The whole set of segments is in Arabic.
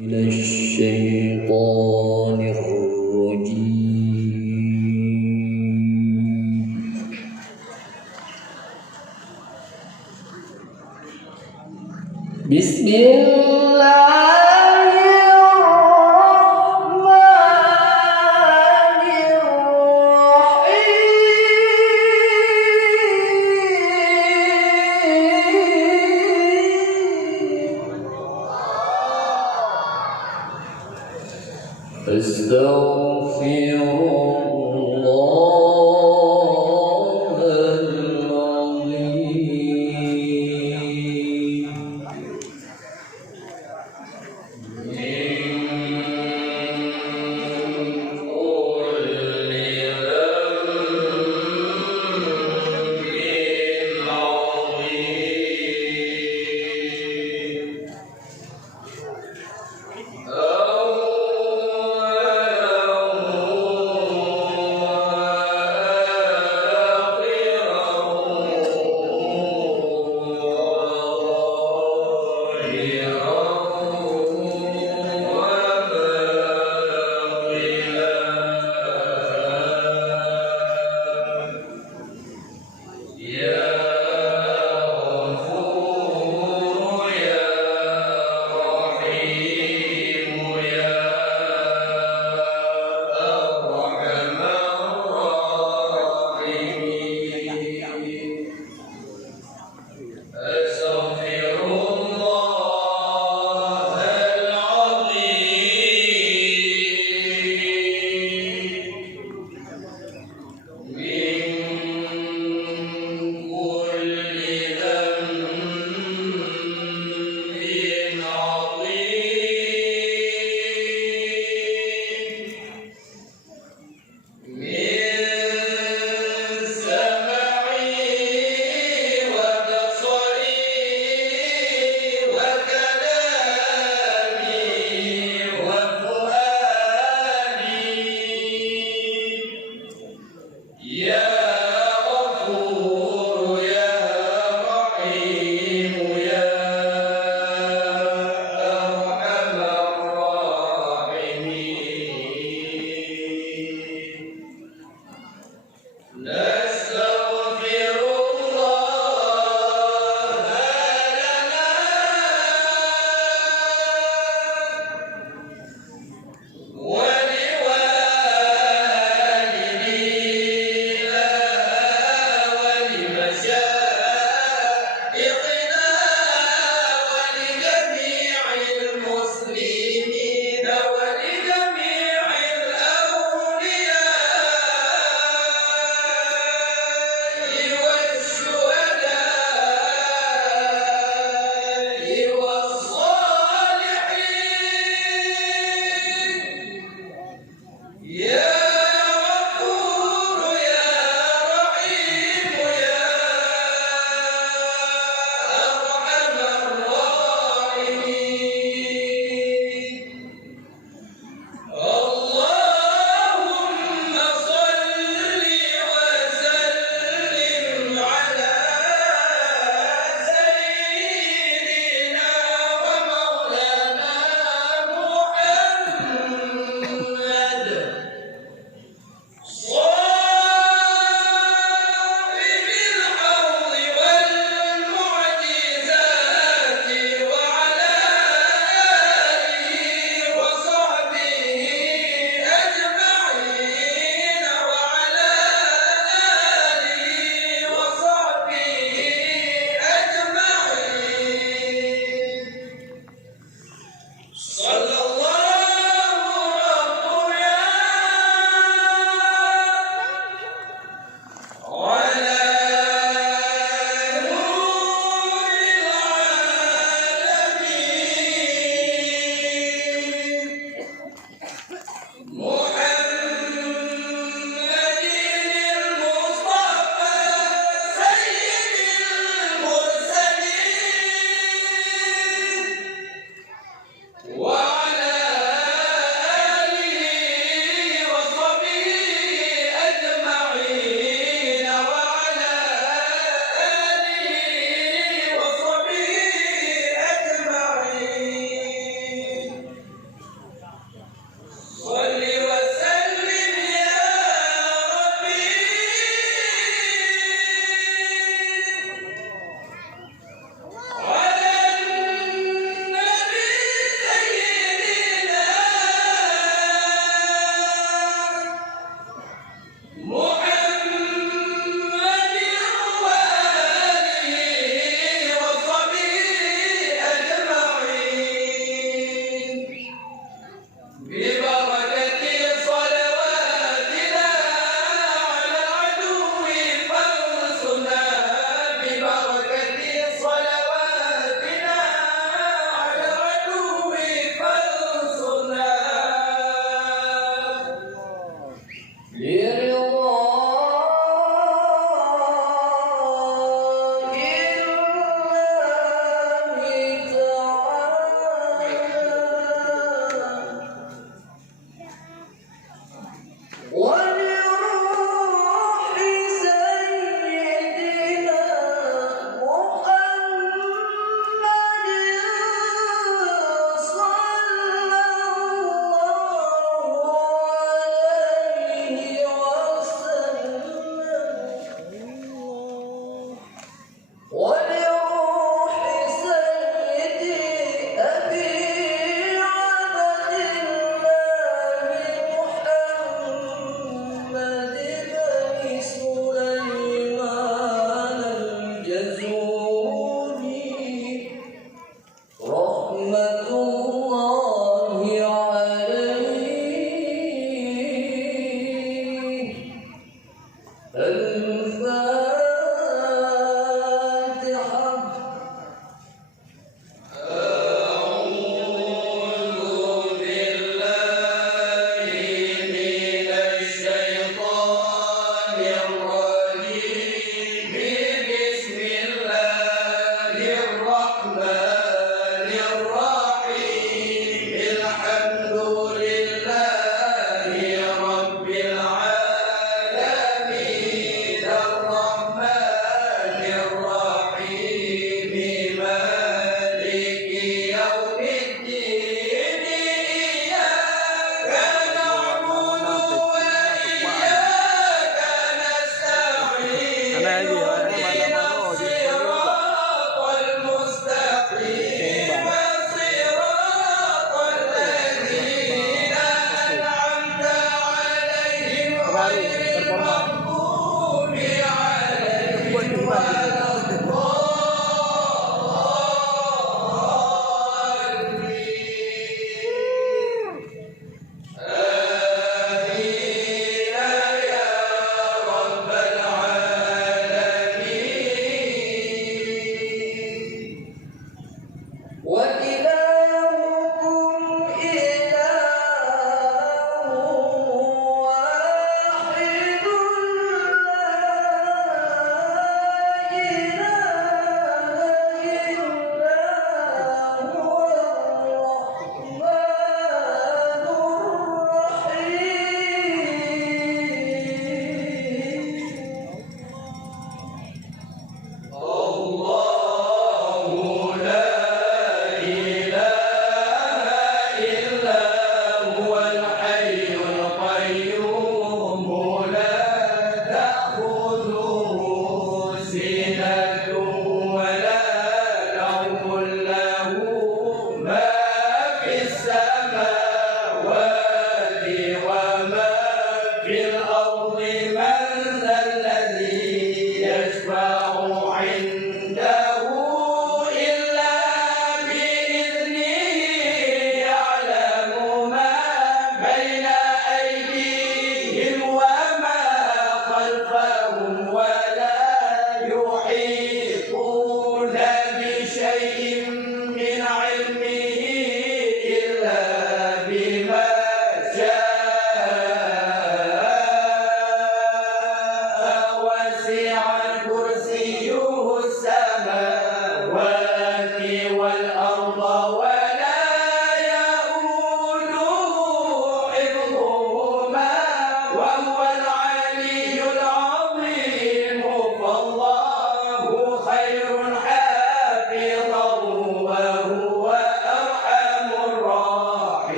من الشيطان الرجيم. بسم الله الرحمن الرحيم. أستغفر الله العظيم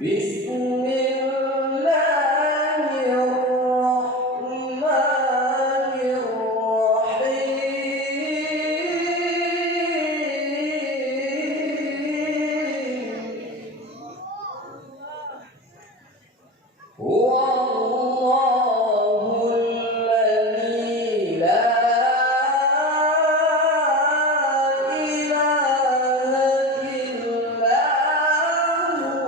بسم الله الرحمن الرحيم هو الله الذي لا إله إلا هو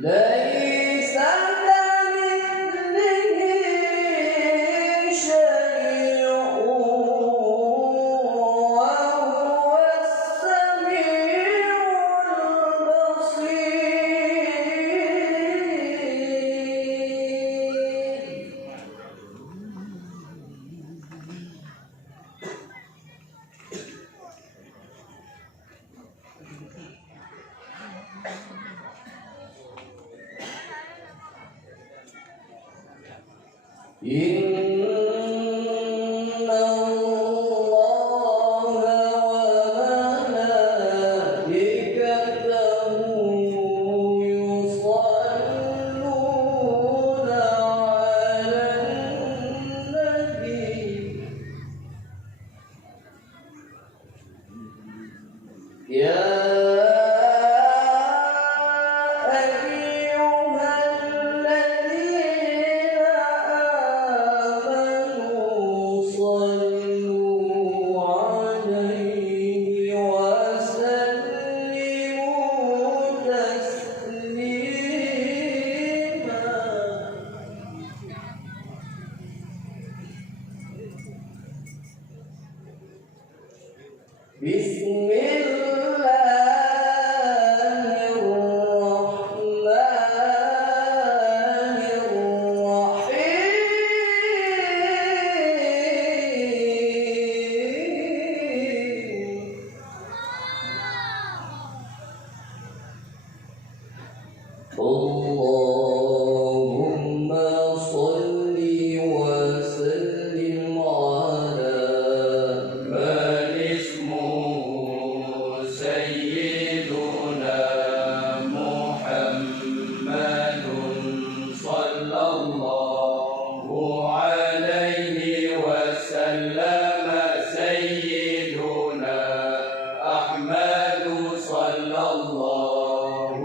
ليس كمثله شيء وهو السميع إن الله وملائكته يصلون على النبي يا بسم الله الرحمن الرحيم اللهم صل وسلم على من اسمه سيدنا محمد صلى الله عليه وسلم سيدنا أحمد صلى الله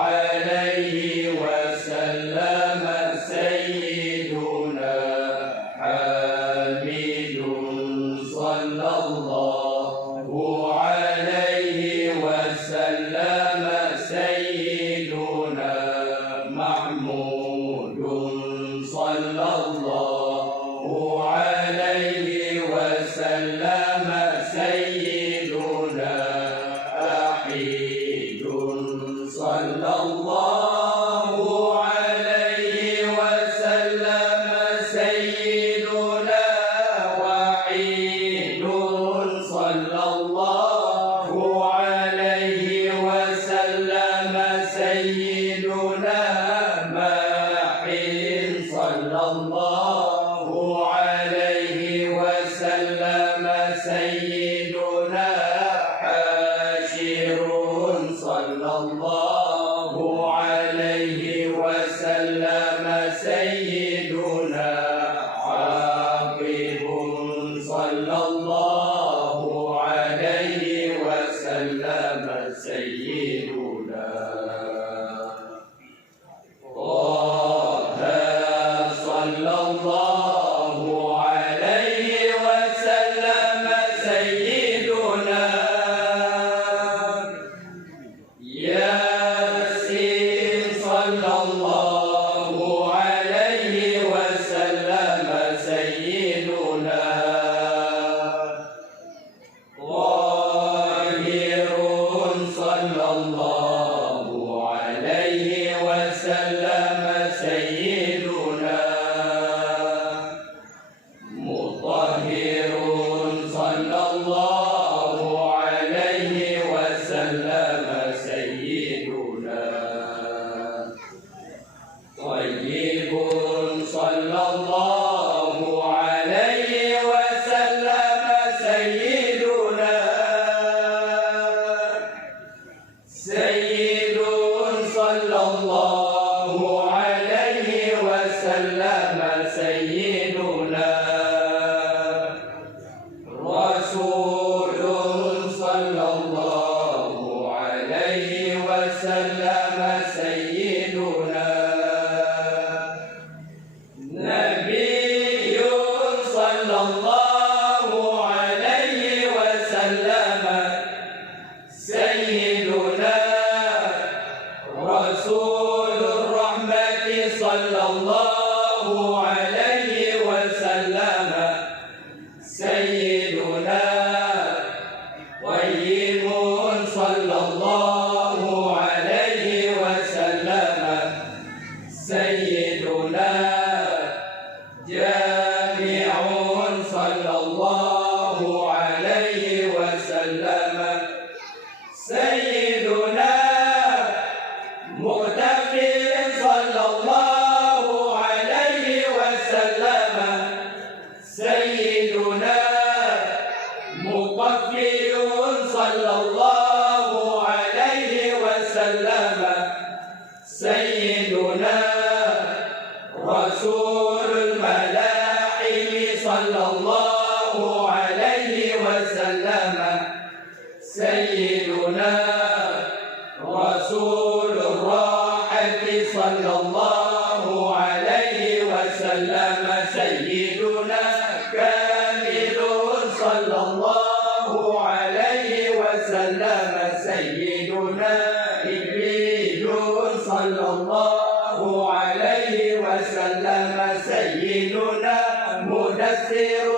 عليه وسلم سيدنا حميد صلى الله عليه وسلم سيدنا محمود صلى الله عليه وسلم سيدنا أحيد صلى الله عليه وسلم سيدنا وحيد صلى الله عليه وسلم سيدنا ماحٍ صلى الله عليه وسلم سيدنا حاشر صلى الله عليه وسلم سيدنا عاقب صلى الله عليه وسلم سيدنا طه صلى الله عليه وسلم سيدنا ياسين صلى الله عليه وسلم سيدنا طاهر صلى الله عليه وسلم سيدنا مطهر صلى الله عليه وسلم سيدنا طيب صلى الله عليه وسلم سيدنا سيد صلى الله عليه وسلم سيدنا رسول صلى الله عليه وسلم سيدنا نبي صلى الله عليه وسلم سيدنا رسول نبي صلى الله عليه وسلم سيدنا مقفي صلى الله عليه وسلم سيدنا رسول الملاحم صلى الله عليه وسلم سيدنا رسول الراحة صلى الله عليه وسلم سيدنا كامل صلى الله عليه وسلم سيدنا إبريل صلى الله عليه وسلم سيدنا مدثر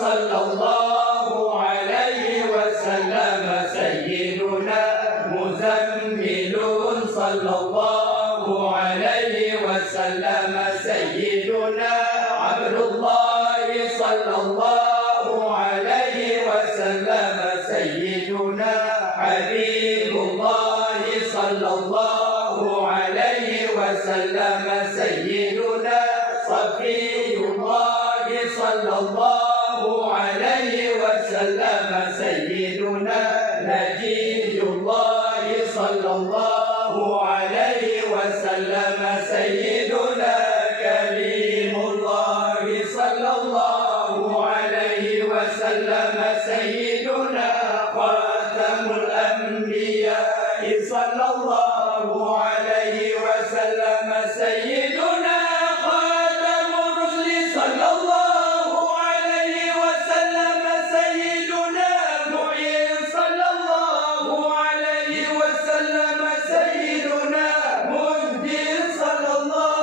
صلى الله عليه وسلم سيدنا مزمل صلى الله عليه وسلم سيدنا عبد الله صلى الله عليه وسلم سيدنا حبيب الله صلى الله عليه وسلم سيدنا صفي الله صلى الله عليه وسلم سيدنا نجي الله صلى الله عليه وسلم سيدنا كريم الله صلى الله عليه وسلم سيدنا خاتم الأنبياء صلى الله عليه وسلم سيدنا خاتم الرسل صلى الله عليه وسلم سيدنا معين صلى الله عليه وسلم سيدنا مهدي صلى الله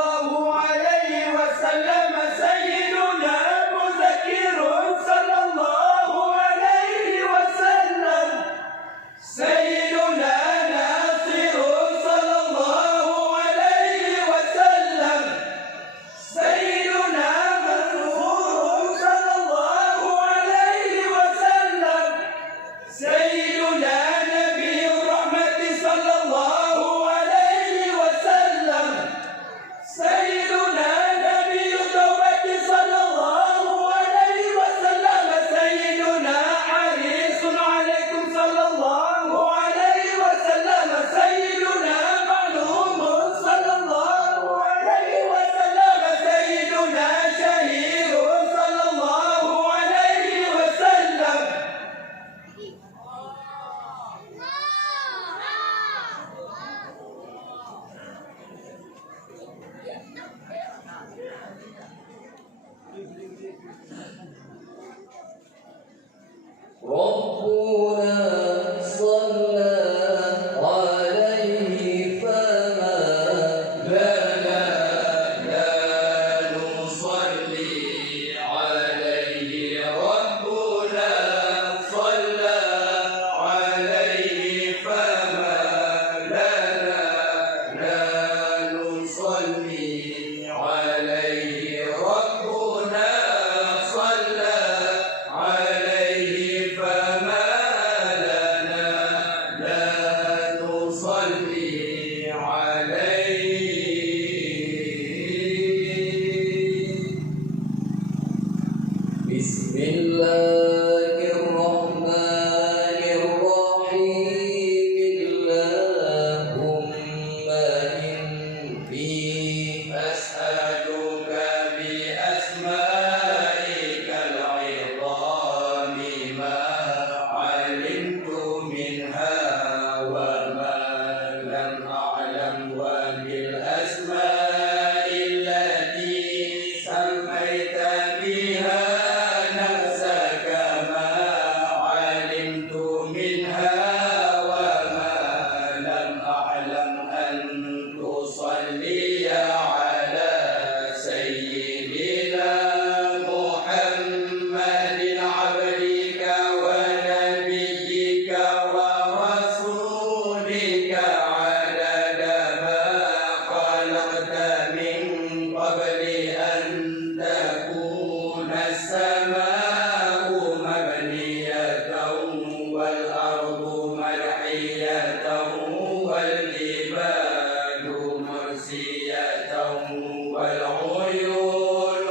والعيون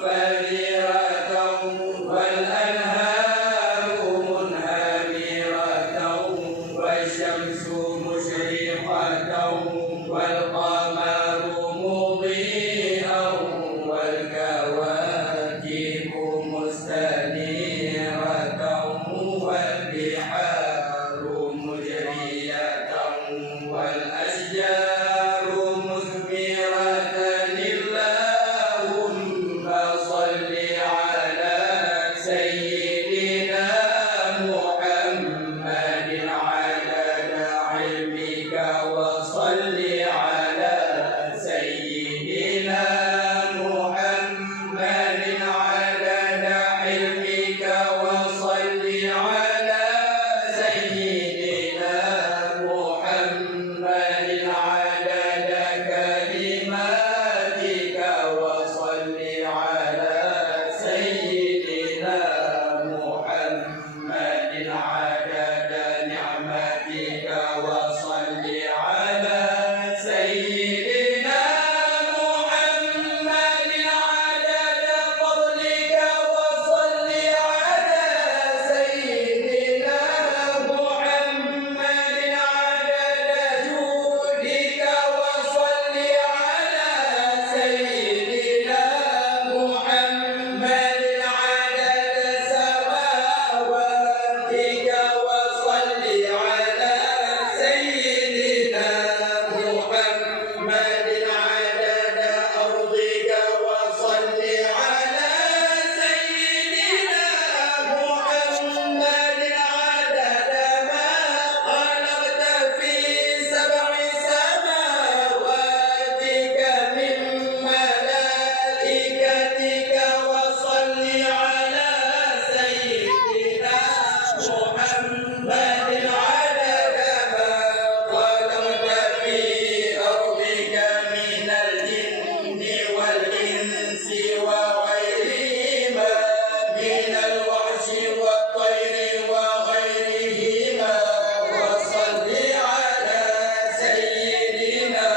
منفجرة والأنهار منهمرة والشمس مشرقة والقمر مضيئا والكواكب مستنيرة والبحار مجرية والأشجار مثمرة اللهم صل على سيدنا محمد عدد علمك وصل على سيدنا محمد عدد علمك وصل على سيدنا محمد عدد كلماتك وصل على سيدنا محمد عدد نعمتك وصل على سيدنا محمد عدد فضلك وصل على سيدنا محمد عدد جودك وصل على سيدنا محمد عدد سماواتك وصل على سيدنا محمد عدد أرضك وصل على سيدنا محمد عدد ما خلقت في سبع سماواتك من ملائكتك وصل على سيدنا محمد عدد ما خلقت في أرضك من الجن والإنس وغيرهما من الوحش والطير وغيرهما وصل على سيدنا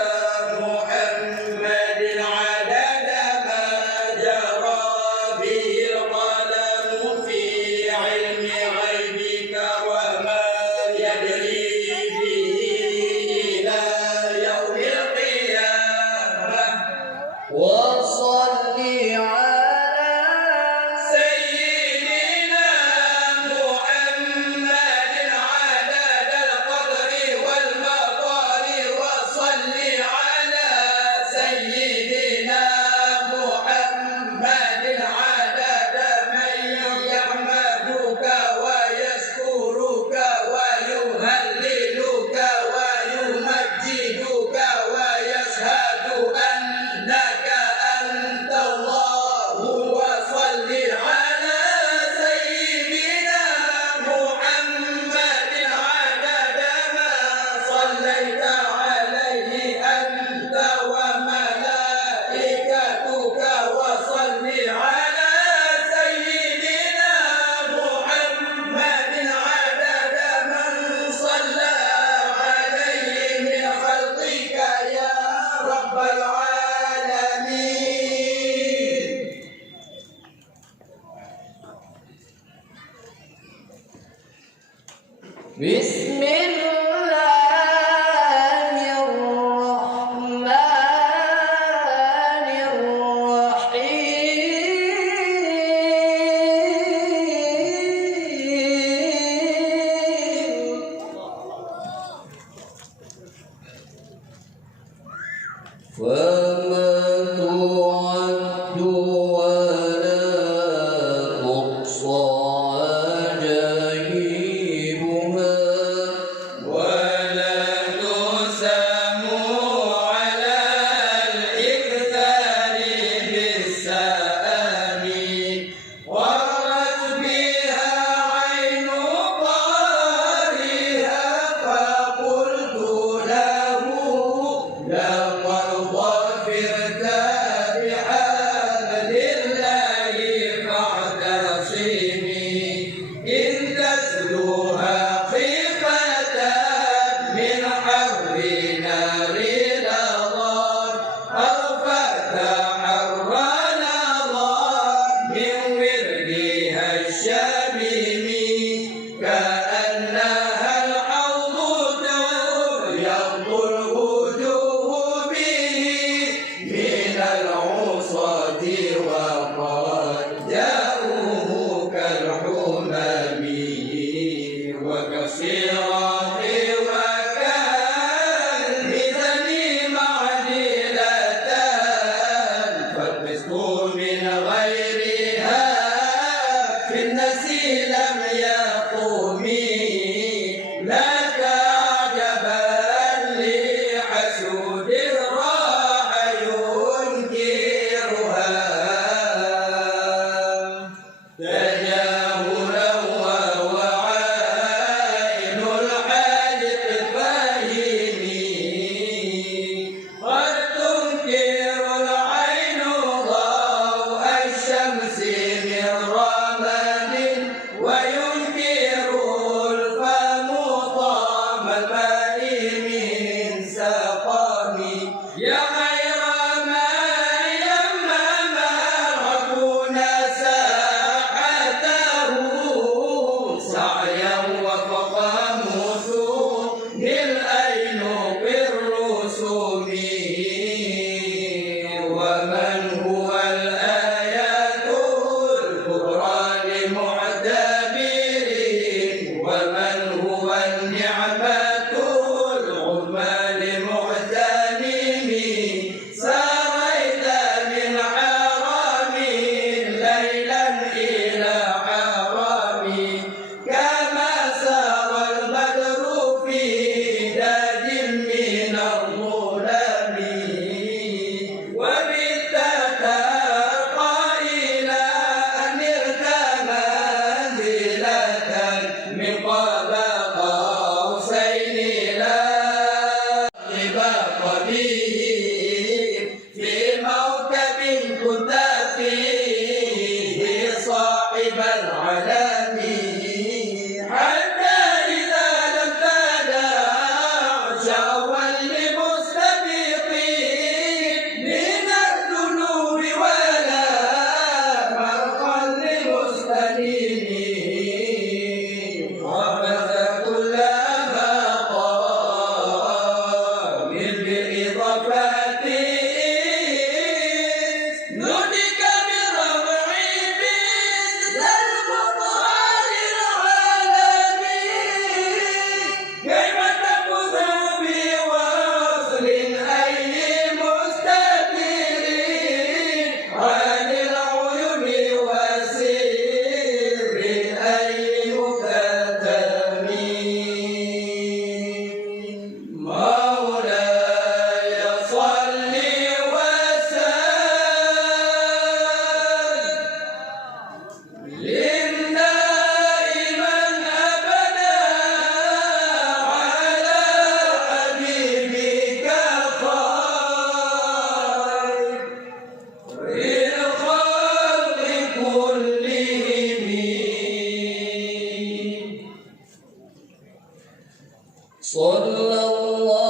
محمد عدد ما جرى به القلم في علم غيبك وما يدري به إلى يوم القيامة وصل على سيدنا محمد عدد القدر والمقال وصل على سيدنا محمد عدد من يحمدك ويشكرك ويهللك ويمجدك ويشهد أنك أنت الله وصل على سيدنا محمد عدد ما صليت عليه أنت وملائكتك وصل على سيدنا محمد عدد من صلى عليه من خلقك يا رب العالمين. بسم الله الرحمن الرحيم فما تعد ولا تحصى عجائبها ولا تسام على الإكثار بالسآم ورت بها عين قارئها فقلت له لقد ضفر يا خير ما يمم ربنا ساعته سعيا وفقامه بالأين بالرسوم ومن هو الآيات الكبرى لمعتبرين ومن هو النعمة العظمى لمعتنمين سريت من حرم ليلا إلى حرم كما سار البدر في داج من الظلم وبت ترقى إلى أن نلت منزلة من قاب قوسين لا طباق به في موكب كنت فيه صاحب العلم حتى إذا لم تدع شهوا لمستبقين من الذنوب ولا مرقا لمستنيرين وبث كل مقام بالإضافات نودك بالرفع مثل المطهر العالمين كيف تفوز بوصل أي مستديرين عن العيون وسر أي مكتمين مولاي صل وسلم دائما أبدا على حبيبك خير الخلق كلهم صلى الله